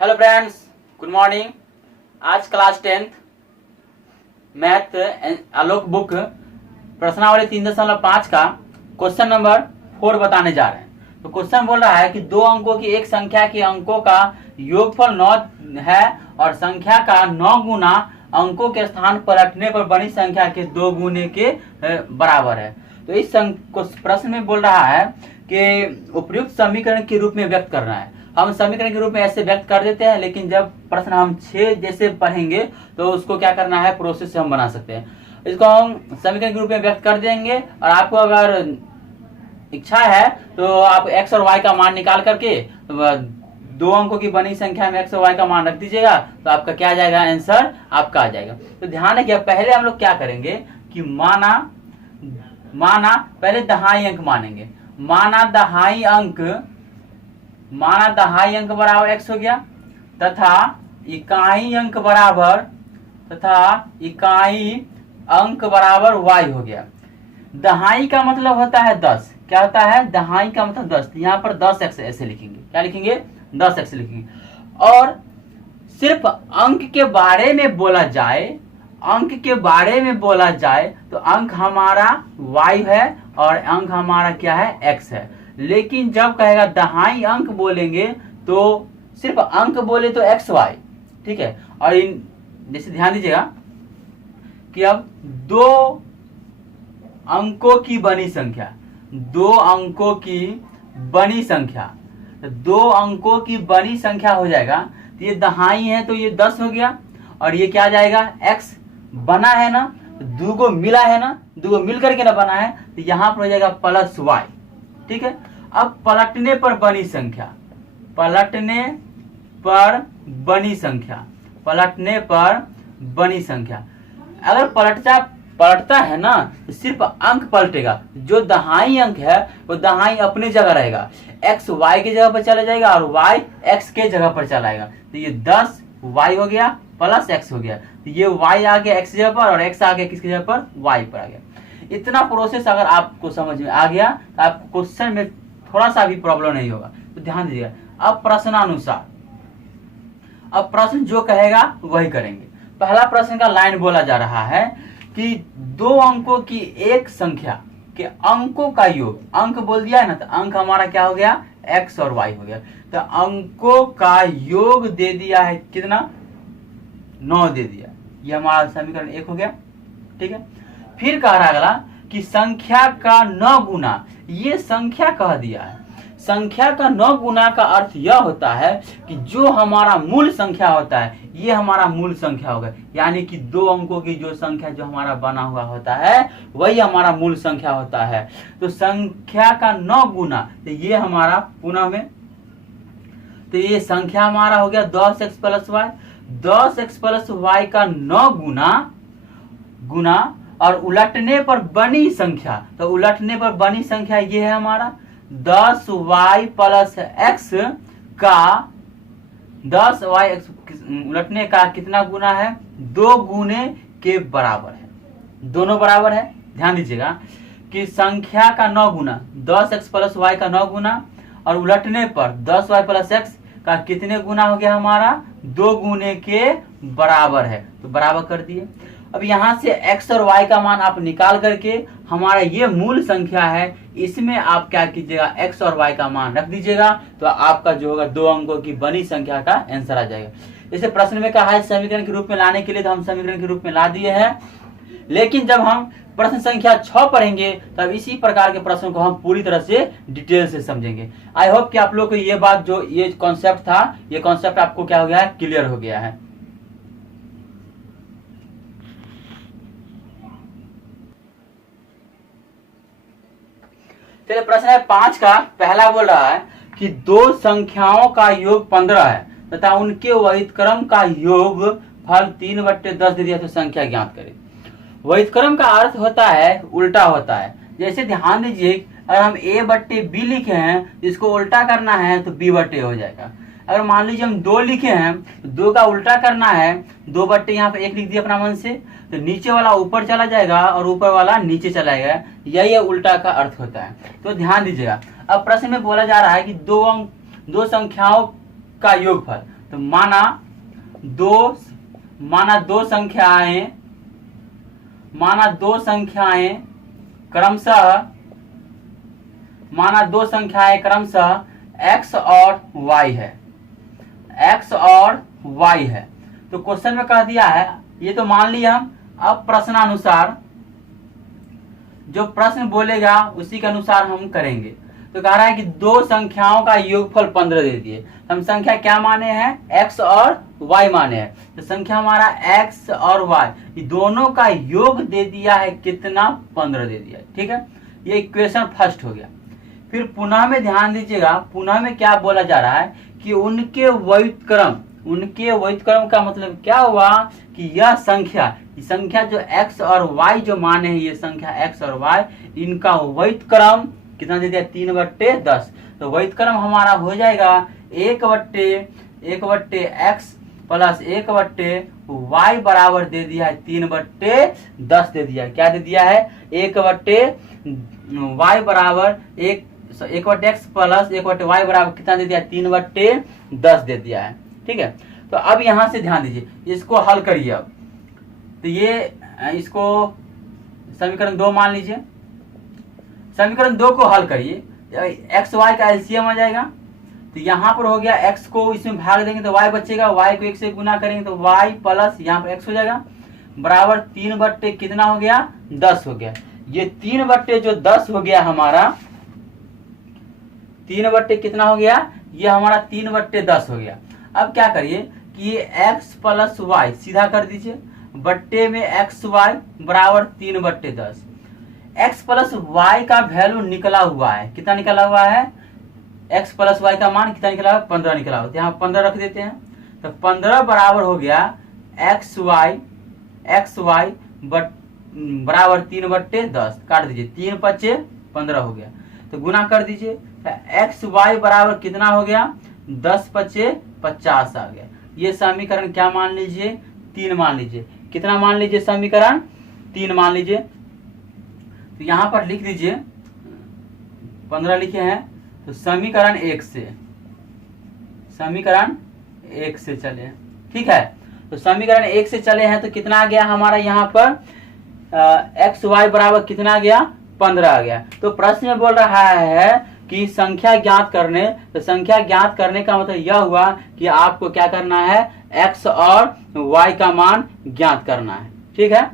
Hello friends, good morning. आज class 10th math आलोक book प्रश्नावली 3.5 का क्वेश्चन नंबर 4 बताने जा रहे हैं। तो क्वेश्चन बोल रहा है कि दो अंकों की एक संख्या के अंकों का योगफल 9 है और संख्या का 9 गुना अंकों के स्थान पलटने पर बनी संख्या के 2 गुने के बराबर है। तो इस प्रश्न में बोल रहा है कि उपयुक्त समीकरण के रूप में व्यक्त करना है। हम समीकरण के रूप में ऐसे व्यक्त कर देते हैं, लेकिन जब प्रश्न हम 6 जैसे पढ़ेंगे तो उसको क्या करना है, प्रोसेस से हम बना सकते हैं। इसको हम समीकरण के रूप में व्यक्त कर देंगे और आपको अगर इच्छा है तो आप x और y का मान निकाल करके दो अंकों की बनी संख्या में x और y का मान रख दीजिएगा, तो आपका क्या आ जाएगा, आंसर आपका आ जाएगा। तो ध्यान रखिए, पहले हम लोग क्या करेंगे कि माना पहले दहाई अंक मानेंगे। माना दहाई अंक बराबर x हो गया तथा इकाई अंक बराबर y हो गया। दहाई का मतलब होता है 10। क्या होता है, दहाई का मतलब 10। यहाँ पर 10x ऐसे लिखेंगे। क्या लिखेंगे, 10x लिखेंगे। और सिर्फ अंक के बारे में बोला जाए तो अंक हमारा y है और अंक हमारा क्या है, x है। लेकिन जब कहेगा दहाई अंक बोलेंगे तो सिर्फ अंक बोले तो x y, ठीक है। और इन जैसे ध्यान दीजिएगा कि अब दो अंकों की बनी संख्या हो जाएगा। तो ये दहाई है तो ये 10 हो गया और ये क्या आ जाएगा, x बना है ना, दो को मिला है ना, दो को मिल करके ना बना है, तो यहां पर हो जाएगा प्लस y, ठीक है। अब पलटने पर बनी संख्या अगर पलटता है ना तो सिर्फ अंक पलटेगा। जो दहाई अंक है वो दहाई अपने जगह रहेगा, x y की जगह पर चला जाएगा और y x के जगह पर चला आएगा। तो ये 10 y हो गया प्लस x हो गया। तो ये y आ गया x जगह पर और x आ गया किसकी जगह पर, y पर आ गया। इतना प्रोसेस अगर आपको समझ में आ गया तो आपको क्वेश्चन में थोड़ा सा भी प्रॉब्लम नहीं होगा। तो ध्यान दीजिएगा, अब प्रश्नानुसार अब प्रश्न जो कहेगा वही करेंगे। पहला प्रश्न का लाइन बोला जा रहा है कि दो अंकों की एक संख्या के अंकों का योग, अंक बोल दिया है ना, तो अंक हमारा क्या हो गया, x और y हो गया। तो अंकों का योग दे दिया है कितना, 9 दे दिया। ये हमारा समीकरण 1 हो गया, ठीक है। फिर कह रहा अगला कि संख्या का 9 गुना, ये संख्या कह दिया है। संख्या का 9 गुना का अर्थ यह होता है कि जो हमारा मूल संख्या होता है ये हमारा मूल संख्या होगा। यानी कि दो अंकों की जो संख्या जो हमारा बना हुआ होता है वही हमारा मूल संख्या होता है। तो संख्या का 9 गुना, तो ये हमारा पुनः में, तो ये संख्या हमारा हो गया 10x plus y। 10x plus y का 9 गुना और उलटने पर बनी संख्या, तो उलटने पर बनी संख्या ये है हमारा 10y प्लस x का 10y उलटने का कितना गुना है, 2 गुने के बराबर है। दोनों बराबर है। ध्यान दीजिएगा कि संख्या का 9 गुना 10x प्लस y का 9 गुना और उलटने पर 10y प्लस x का कितने गुना हो गया, हमारा 2 गुने के बराबर है। तो बराबर कर दिए। अब यहाँ से x और y का मान आप निकाल करके हमारा ये मूल संख्या है, इसमें आप क्या कीजिएगा, x और y का मान रख दीजिएगा। तो आपका जो होगा दो अंकों की बनी संख्या का आंसर आ जाएगा। जैसे प्रश्न में कहा है समीकरण के रूप में लाने के लिए, तो हम समीकरण के रूप में ला दिए हैं। लेकिन जब हम प्रश्न संख्या 6 पढ़ेंगे तब इसी प्रकार के प्रश्नों को हम पूरी तरह से डिटेल से समझेंगे। आई होप कि आप लोग को ये बात, जो ये कॉन्सेप्ट था, ये कॉन्सेप्ट आपको क्या हो गया है, क्लियर हो गया है। चलिए प्रश्न है 5 का। पहला बोल रहा है कि दो संख्याओं का योग 15 है तथा उनके वहीतक्रम का योग फल 3/10 दे दिया, तो संख्या ज्ञात करें। वहीतक्रम का अर्थ होता है उल्टा होता है। जैसे ध्यान दीजिए, अगर हम a/b लिखे हैं, इसको उल्टा करना है तो b/a हो जाएगा। अगर मान लीजिए हम 2 लिखे हैं तो 2 का उल्टा करना है, 2/, यहाँ पे 1 लिख दिया अपना मन से, तो नीचे वाला ऊपर चला जाएगा और ऊपर वाला नीचे चला जाएगा। यही उल्टा का अर्थ होता है। तो ध्यान दीजिएगा, अब प्रश्न में बोला जा रहा है कि दो संख्याओं का योगफल, तो माना दो संख्याएं क्रमशः x और y है, तो क्वेश्चन में कह दिया है, ये तो मान लिया हम। अब प्रश्नानुसार जो प्रश्न बोलेगा उसी के अनुसार हम करेंगे। तो कह रहा है कि दो संख्याओं का योगफल 15 दे दिए। हम संख्या क्या माने हैं? x और y माने हैं। तो संख्या हमारा x और y ये दोनों का योग दे दिया है कितना? 15 दे दिया। ठीक है, ये इक्वेशन फर्स्ट हो गया। फिर पुनः में ध्यान दीजिएगा, पुनः में क्या बोला जा रहा है कि उनके व्युत्क्रम का मतलब क्या हुआ कि यह संख्या जो x और y जो माने हैं, ये संख्या x और y इनका व्युत्क्रम कितना दे दिया? 3/10। तो व्युत्क्रम हमारा हो जाएगा 1/x प्लस 1/y बराबर दे दिया है 3/10 दे दिया है। क्या दे दिया है? 1/y बराबर 1/x प्लस 1/y बराबर कितना दे दिया? 3/10 दे दिया है। ठीक है, तो अब यहां से ध्यान दीजिए, इसको हल करिए। अब तो ये इसको समीकरण 2 मान लीजिए। समीकरण 2 को हल करिए, एक्स वाई का एलसीएम आ जाएगा। तो यहाँ पर हो गया, x को इसमें भाग देंगे तो y बचेगा, y को 1 से गुना करेंगे तो y प्लस यहाँ पर x हो जाएगा बराबर 3/10 कितना हो गया? 10 हो गया। ये 3/10 हो गया हमारा, 3/10 कितना हो गया? ये हमारा 3/10 हो गया। अब क्या करिए कि ये x प्लस वाई सीधा कर दीजिए, बट्टे में एक्स वाई बराबर 3/10। x प्लस वाई का वैल्यू निकला हुआ है, कितना निकला हुआ है? x प्लस वाई का मान कितना निकला हुआ? 15 निकला हुआ। यहाँ 15 रख देते हैं, तो 15 बराबर हो गया एक्स वाई बराबर 3/10। काट दीजिए, 3×5 15 हो गया। तो गुना कर दीजिए, तो एक्स वाई बराबर कितना हो गया? 10×5 50 आ गया। ये समीकरण क्या मान लीजिए? 3 मान लीजिए। कितना मान लीजिए? समीकरण 3 मान लीजिए। तो यहाँ पर लिख दीजिए, 15 लिखे हैं, तो समीकरण 1 से चले। ठीक है, तो समीकरण 1 से चले हैं तो कितना आ गया हमारा? यहाँ पर एक्स वाई बराबर कितना आ गया? 15 आ गया। तो प्रश्न में बोल रहा है कि संख्या ज्ञात करने, तो संख्या ज्ञात करने का मतलब यह हुआ कि आपको क्या करना है? x और y का मान ज्ञात करना है। ठीक है,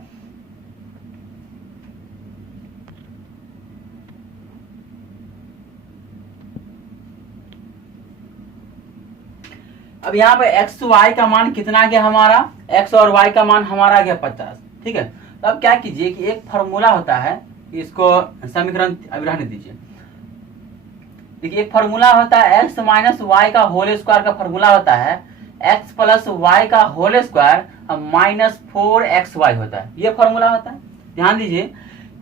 अब यहाँ पे x y का मान कितना आ गया हमारा? x और y का मान हमारा आ गया 50। ठीक है, तो अब क्या कीजिए कि एक फार्मूला होता है, इसको समीकरण अभी रहने दीजिए। देखिए, एक फार्मूला होता है x माइनस वाई का होल स्क्वायर का फार्मूला होता है x प्लस वाई का होल स्क्वायर माइनस 4xy होता है। ये फार्मूला होता है। ध्यान दीजिए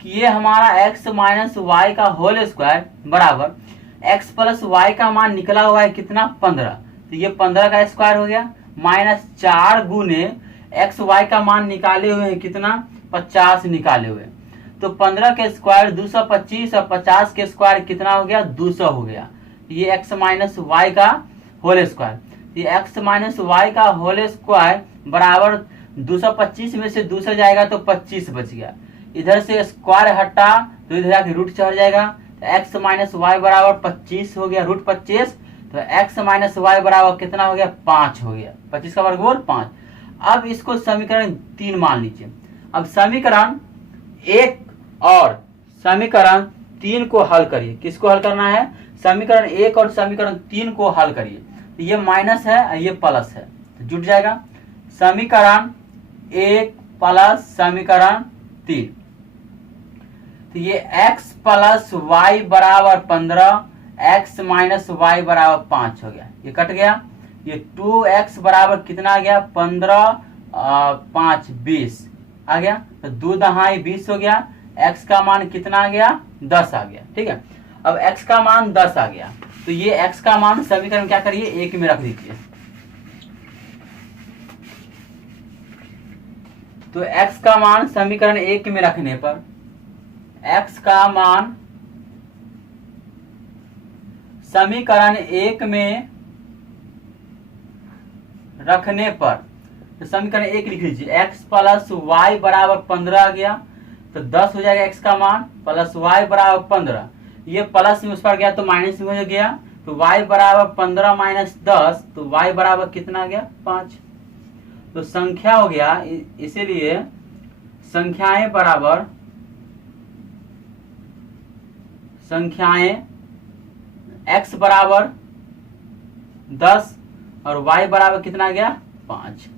कि ये हमारा x माइनस वाई का होल स्क्वायर बराबर x प्लस वाई का मान निकला हुआ है कितना? 15। तो ये 15 का स्क्वायर हो गया, माइनस 4 गुने एक्स वाई का मान निकाले हुए हैं कितना? 50 निकाले हुए। तो 15 के स्क्वायर 225 और 50 के स्क्वायर कितना हो गया? 200 हो गया। ये एक्स माइनस वाई का होल स्क्वायर, ये एक्स माइनस वाई का होल स्क्वायर बराबर 225 में से 200 जाएगा तो 25 बच गया। इधर से स्क्वायर हटा तो इधर जाके रूट चढ़ जाएगा, तो एक्स माइनस वाई बराबर 25 हो गया, रूट 25। तो x माइनस वाई बराबर कितना हो गया? 5 हो गया। 25 का वर्गमूल 5। अब इसको समीकरण 3 मान लीजिए। अब समीकरण 1 और समीकरण 3 को हल करिए। किसको हल करना है? समीकरण 1 और समीकरण 3 को हल करिए। तो ये माइनस है, ये प्लस है, तो जुट जाएगा। समीकरण 1 प्लस समीकरण 3, तो ये x प्लस वाई बराबर 15, x माइनस वाई बराबर 5 हो गया। ये कट गया, ये 2x बराबर कितना आ गया? 15 5 20 आ गया। तो 2 दहाई 20 हो गया। x का मान कितना आ गया? 10 आ गया। ठीक है, अब x का मान 10 आ गया, तो ये x का मान समीकरण क्या करिए? 1 में रख दीजिए। तो x का मान समीकरण 1 में रखने पर x का मान समीकरण 1 में रखने पर, तो समीकरण 1 लिख लीजिए, x प्लस वाई बराबर 15 आ गया, तो 10 हो जाएगा x का मान, प्लस वाई बराबर 15, ये प्लस में उस पर गया तो माइनस में हो गया, तो y बराबर 15 माइनस 10, तो y बराबर कितना आ गया 5। तो संख्या हो गया, इसीलिए संख्याएं बराबर, संख्याएं x बराबर 10 और y बराबर कितना आ गया 5।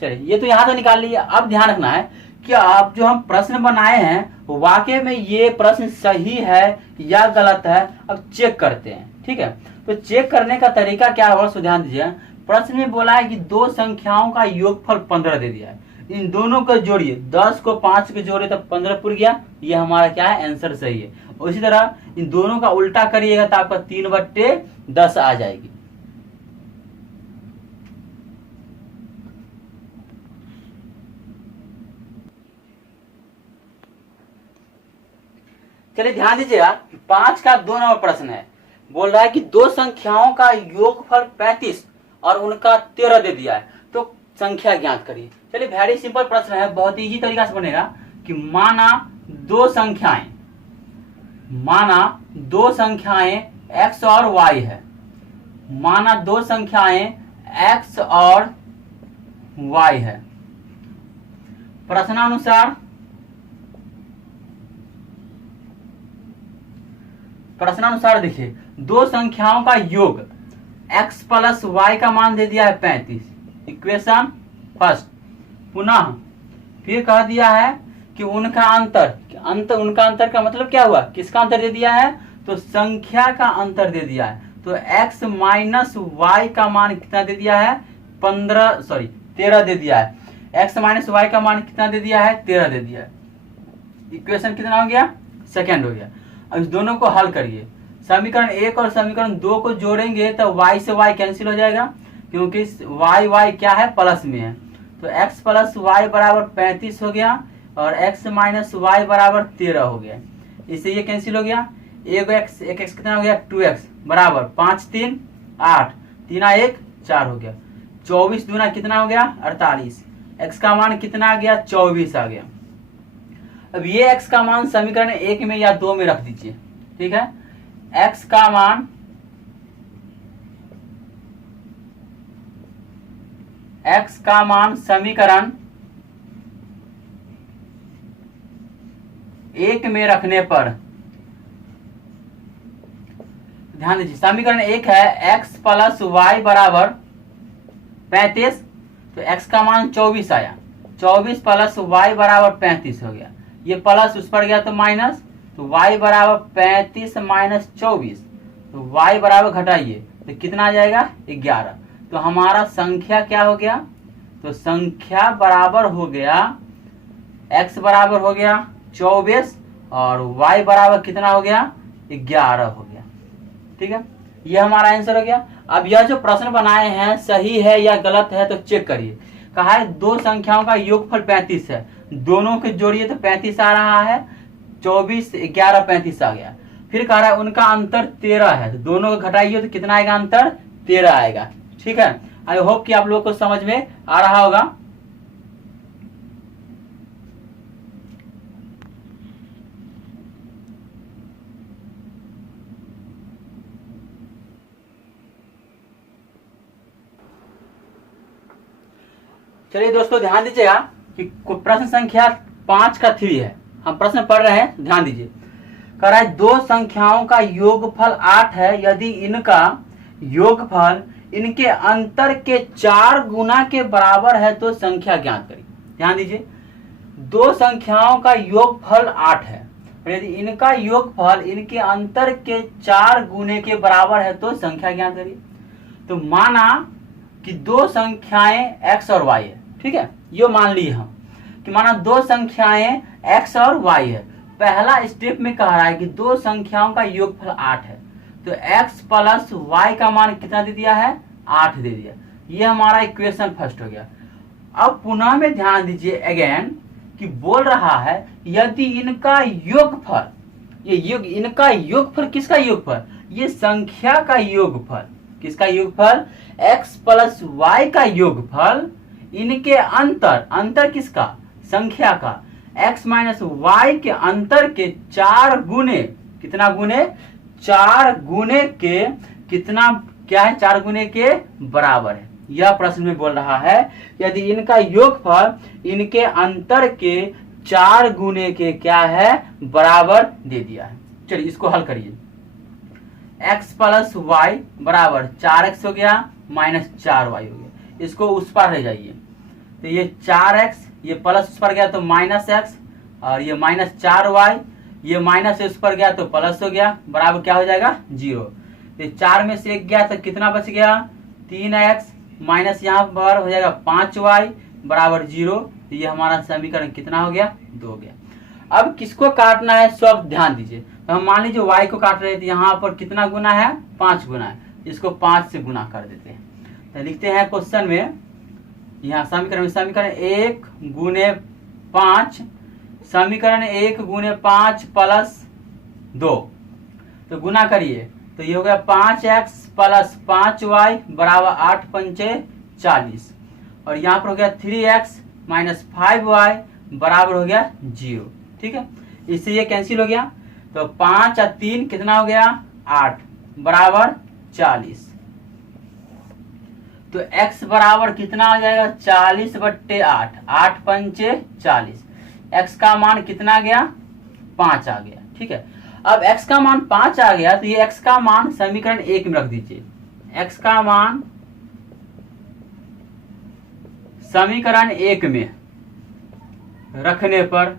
चलिए ये तो यहां से निकाल लिया। अब ध्यान रखना है कि आप जो हम प्रश्न बनाए हैं वाकई में ये प्रश्न सही है या गलत है, अब चेक करते हैं। ठीक है, तो चेक करने का तरीका क्या होगा, सो ध्यान दीजिए। प्रश्न में बोला है कि दो संख्याओं का योगफल 15 दे दिया है, इन दोनों को जोड़िए, 10 को 5 को जोड़े तो 15 पुर गया, ये हमारा क्या है आंसर सही है। उसी तरह इन दोनों का उल्टा करिएगा तो आपका 3/10 आ जाएगी। चलिए ध्यान दीजिएगा, 5 का 2 नंबर प्रश्न है, बोल रहा है कि दो संख्याओं का योगफल 35 और उनका 13 दे दिया है, तो संख्या ज्ञात करिए। चलिए वेरी सिंपल प्रश्न है, बहुत इजी तरीका से बनेगा कि माना दो संख्याएं x और y है, माना दो संख्याएं x और y है। प्रश्नानुसार देखिए, दो संख्याओं का योग x प्लस वाई का मान दे दिया है 35, इक्वेशन फर्स्ट। पुनः फिर कह दिया है कि उनका अंतर का मतलब क्या हुआ, किसका अंतर दे दिया है, तो संख्या का अंतर दे दिया है। तो x माइनस वाई का मान कितना दे दिया है, 13 दे दिया है। x माइनस वाई का मान कितना दे दिया है, 13 दे दिया है। इक्वेशन कितना हो गया, सेकेंड हो गया। अब इस दोनों को हल करिए, समीकरण 1 और समीकरण 2 को जोड़ेंगे तो y से y कैंसिल हो जाएगा, क्योंकि y क्या है प्लस में है। तो x प्लस वाई बराबर 35 हो गया और x माइनस वाई बराबर 13 हो गया, इससे ये कैंसिल हो गया। एक x कितना हो गया 2x बराबर 5 3 8, 3 1 4 हो गया। 24 दूना कितना हो गया 48, x का मान कितना आ गया 24 आ गया। अब ये x का मान समीकरण 1 में या 2 में रख दीजिए। ठीक है, x का मान समीकरण 1 में रखने पर, ध्यान दीजिए, समीकरण 1 है x प्लस वाई बराबर 35, तो x का मान 24 आया, 24 प्लस वाई बराबर 35 हो गया, ये प्लस उस पर गया तो माइनस, तो y बराबर 35 माइनस 24, तो y बराबर घटाइए तो कितना आ जाएगा 11। तो हमारा संख्या क्या हो गया, तो संख्या बराबर हो गया, x बराबर हो गया 24 और y बराबर कितना हो गया 11 हो गया। ठीक है, ये हमारा आंसर हो गया। अब यह जो प्रश्न बनाए हैं सही है या गलत है तो चेक करिए। कहा है दो संख्याओं का योगफल 35 है, दोनों के जोड़िए तो 35 आ रहा है, 24 11 35 आ गया। फिर कह रहा है उनका अंतर 13 है, तो दोनों को घटाइए तो कितना आएगा अंतर 13 आएगा। ठीक है, आई होप कि आप लोगों को समझ में आ रहा होगा। चलिए दोस्तों ध्यान दीजिएगा कि प्रश्न संख्या 5 का 3 है, हम प्रश्न पढ़ रहे हैं, ध्यान दीजिए। कह रहा है दो संख्याओं का योगफल 8 है, यदि इनका योगफल इनके अंतर के 4 गुना के बराबर है तो संख्या ज्ञात करिए। ध्यान दीजिए, दो संख्याओं का योगफल 8 है, यदि इनका योगफल इनके अंतर के 4 गुने के बराबर है तो संख्या ज्ञात करिए। तो माना कि दो संख्याएं x और y है। ठीक है, ये मान लिए हम कि माना दो संख्याएं x और y है। पहला स्टेप में कह रहा है कि दो संख्याओं का योगफल 8 है, तो x प्लस y का मान कितना दे दिया है 8 दे दिया, ये हमारा इक्वेशन फर्स्ट हो गया। अब पुनः में ध्यान दीजिए अगेन कि बोल रहा है यदि इनका योगफल, इनका योगफल किसका योगफल, ये संख्या का योगफल, किसका योगफल, x प्लस वाई का योगफल, इनके अंतर, अंतर किसका, संख्या का, x माइनस वाई के अंतर के 4 गुने, कितना गुने, 4 गुने के, कितना क्या है, 4 गुने के बराबर है। यह प्रश्न में बोल रहा है यदि इनका योगफल इनके अंतर के 4 गुने के क्या है, बराबर दे दिया है। चलिए इसको हल करिए। x प्लस वाई बराबर 4x हो गया माइनस 4y हो गया, इसको उस पर ले जाइए तो ये 4x, ये प्लस उस पर गया तो माइनस x, और ये माइनस 4y, ये माइनस उस पर गया तो प्लस हो गया, बराबर क्या हो जाएगा 0। ये 4 में से 1 गया तो कितना बच गया 3x, माइनस यहाँ पर हो जाएगा 5y बराबर 0। तो ये हमारा समीकरण कितना हो गया, 2 हो गया। अब किसको काटना है सब ध्यान दीजिए। तो हम मान लीजिए y को काट रहे थे, यहाँ पर कितना गुना है, 5 गुना है, इसको 5 से गुना कर देते हैं। तो लिखते हैं क्वेश्चन में, यहाँ समीकरण में, समीकरण 1 गुने 5, समीकरण 1 गुने 5 प्लस 2, तो गुना करिए तो ये हो गया 5x प्लस 5y बराबर 8 पंचे 40, और यहाँ पर हो गया 3x माइनस 5y बराबर हो गया 0। ठीक है, इससे ये कैंसिल हो गया तो 5 और 3 कितना हो गया 8 बराबर 40। तो x बराबर कितना आ जाएगा 40/8, 8 पंचे 40, x का मान कितना आ गया 5 आ गया। ठीक है, अब x का मान 5 आ गया तो ये x का मान समीकरण 1 में रख दीजिए। x का मान समीकरण 1 में रखने पर,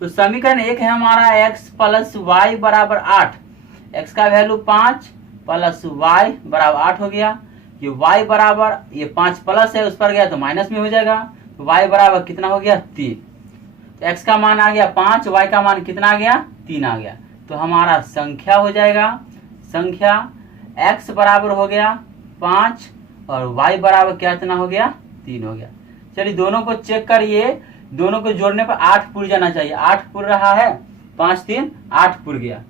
तो समीकरण 1 है हमारा x प्लस वाई बराबर 8, x का वैल्यू 5 प्लस y बराबर 8 हो गया। ये y बराबर, ये 5 प्लस है उस पर गया तो माइनस में हो जाएगा, तो y बराबर कितना हो गया 3। तो x का मान आ गया 5, y का मान कितना आ गया 3 आ गया। तो हमारा संख्या हो जाएगा, संख्या x बराबर हो गया 5 और y बराबर क्या इतना हो गया 3 हो गया। चलिए दोनों को चेक करिए, दोनों को जोड़ने पर 8 पुर जाना चाहिए, 8 पुर रहा है, 5 3 8 पुर गया।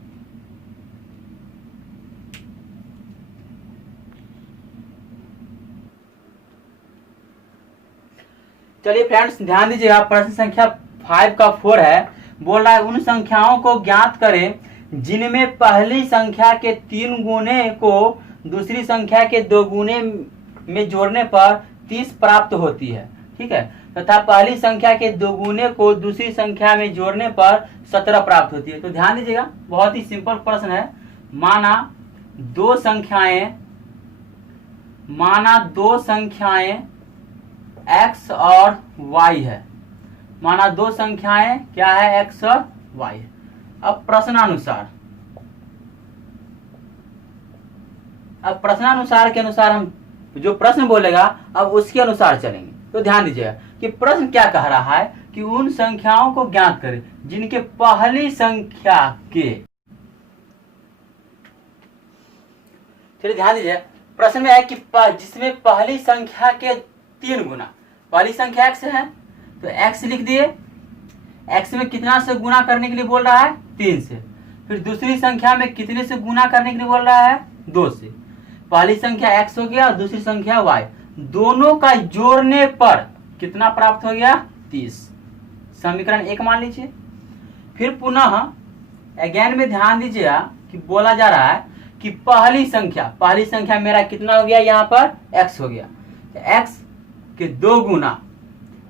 चलिए फ्रेंड्स ध्यान दीजिएगा, प्रश्न संख्या 5 का 4 है, बोल रहा है उन संख्याओं को ज्ञात करें जिनमें पहली संख्या के 3 गुने को दूसरी संख्या के 2 गुने में जोड़ने पर 30 प्राप्त होती है। ठीक है, तथा पहली संख्या के 2 गुने को दूसरी संख्या में जोड़ने पर 17 प्राप्त होती है। तो ध्यान दीजिएगा, बहुत ही सिंपल प्रश्न है। माना दो संख्याएं x और y है, माना दो संख्याएं क्या है x और y है। अब प्रश्नानुसार के अनुसार हम जो प्रश्न बोलेगा अब उसके अनुसार चलेंगे। तो ध्यान दीजिएगा कि प्रश्न क्या कह रहा है कि उन संख्याओं को ज्ञात करें जिनके पहली संख्या के, चलिए ध्यान दीजिए, प्रश्न में है कि जिसमें पहली संख्या के 3 गुना, पहली संख्या x है तो x लिख दिए, x में कितना से गुना करने के लिए बोल रहा है 3 से, फिर दूसरी संख्या में कितने से गुना करने के लिए बोल रहा है 2 से। पहली संख्या x हो गया और दूसरी संख्या y, दोनों का जोड़ने पर कितना प्राप्त हो गया 30, समीकरण 1 मान लीजिए। फिर पुनः अगेन में ध्यान दीजिएगा कि बोला जा रहा है कि पहली संख्या मेरा कितना हो गया, यहाँ पर x हो गया, x के 2 गुना,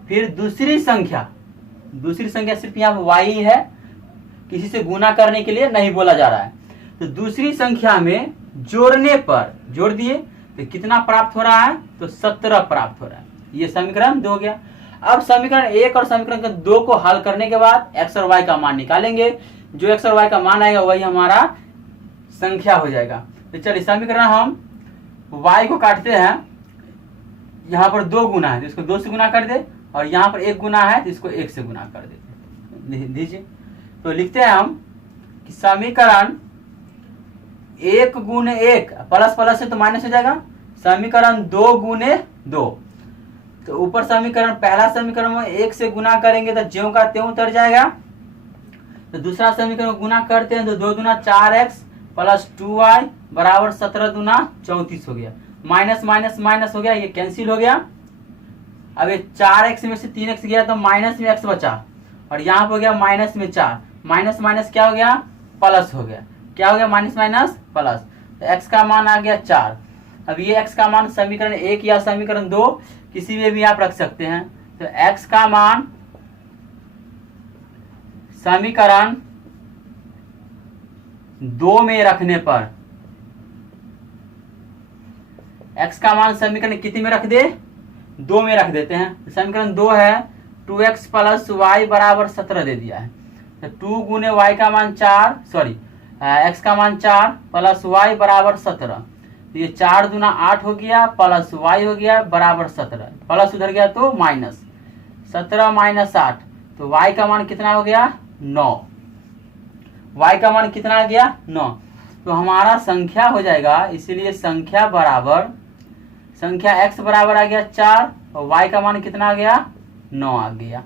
फिर दूसरी संख्या सिर्फ यहाँ पर y ही है, किसी से गुना करने के लिए नहीं बोला जा रहा है। तो दूसरी संख्या में जोड़ने पर जोड़ दिए तो कितना प्राप्त हो रहा है, तो 17 प्राप्त हो रहा है। ये समीकरण 2 हो गया। अब समीकरण 1 और समीकरण 2 को हल करने के बाद x और y का मान निकालेंगे, जो x और y का मान आएगा वही हमारा संख्या हो जाएगा। तो चलिए समीकरण हम y को काटते हैं, यहाँ पर 2 गुना है तो इसको 2 से गुना कर दे, और यहाँ पर 1 गुना है तो इसको 1 से गुना कर देते दीजिए। तो लिखते हैं हम कि समीकरण 1 गुने 1 प्लस प्लस से तो माइनस हो जाएगा, समीकरण 2 गुने 2, तो ऊपर समीकरण पहला समीकरण में 1 से गुना करेंगे तो ज्यों का त्यों उतर जाएगा। तो दूसरा समीकरण गुना करते हैं तो 2 दूना 4x प्लस 2y बराबर 17 दूना 34 हो गया। माइनस माइनस माइनस हो गया, ये कैंसिल हो गया। अब ये 4x में से 3x गया तो माइनस में x बचा, और यहाँ पे हो गया माइनस में 4, माइनस माइनस क्या हो गया, प्लस हो गया। क्या हो गया, माइनस माइनस प्लस, तो x का मान आ गया 4। अब ये x का मान समीकरण 1 या समीकरण 2 किसी में भी आप रख सकते हैं। तो x का मान समीकरण 2 में रखने पर, x का मान समीकरण कितने में रख दे, 2 में रख देते हैं। समीकरण 2 है 2x प्लस वाई बराबर 17 दे दिया है। तो 2 गुने वाई का मान 4, सॉरी x का मान 4 प्लस वाई बराबर 17। तो ये 4 दूना 8 हो गया, प्लस वाई हो गया बराबर 17, प्लस उधर गया तो माइनस 17 माइनस 8, तो y का मान कितना हो गया, 9। y का मान कितना आ गया, 9। तो हमारा संख्या हो जाएगा, इसीलिए संख्या बराबर, संख्या x बराबर आ गया 4 और y का मान कितना आ गया, 9 आ गया।